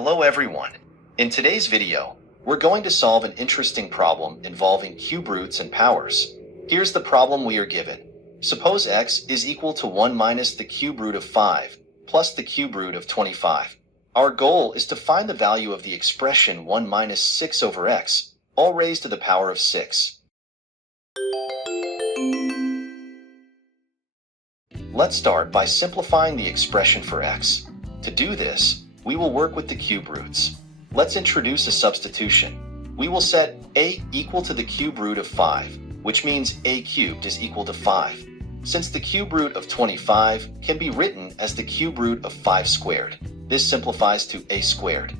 Hello everyone. In today's video, we're going to solve an interesting problem involving cube roots and powers. Here's the problem we are given. Suppose x is equal to 1 minus the cube root of 5 plus the cube root of 25. Our goal is to find the value of the expression 1 minus 6 over x, all raised to the power of 6. Let's start by simplifying the expression for x. To do this, we will work with the cube roots. Let's introduce a substitution. We will set a equal to the cube root of 5, which means a cubed is equal to 5. Since the cube root of 25 can be written as the cube root of 5 squared, this simplifies to a squared.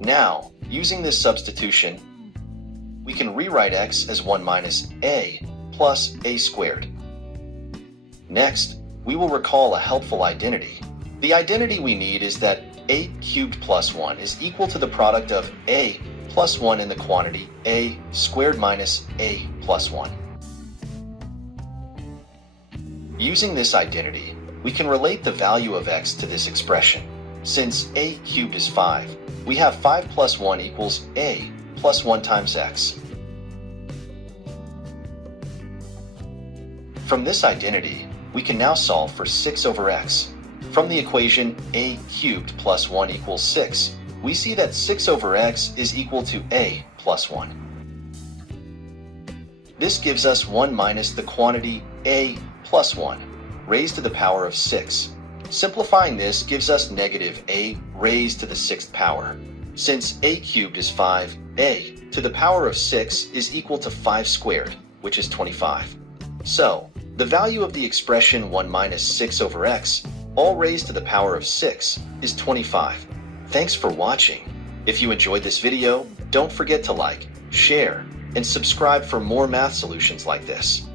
Now, using this substitution, we can rewrite x as 1 minus a plus a squared. Next, we will recall a helpful identity. The identity we need is that a cubed plus 1 is equal to the product of a plus 1 in the quantity a squared minus a plus 1. Using this identity, we can relate the value of x to this expression. Since a cubed is 5, we have 5 plus 1 equals a plus 1 times x. From this identity, we can now solve for 6 over x. From the equation a cubed plus 1 equals 6, we see that 6 over x is equal to a plus 1. This gives us 1 minus the quantity a plus 1, raised to the power of 6. Simplifying this gives us negative a raised to the 6th power. Since a cubed is 5, a to the power of 6 is equal to 5 squared, which is 25. So, the value of the expression 1 minus 6 over x, all raised to the power of 6, is 25. Thanks for watching. If you enjoyed this video, don't forget to like, share, and subscribe for more math solutions like this.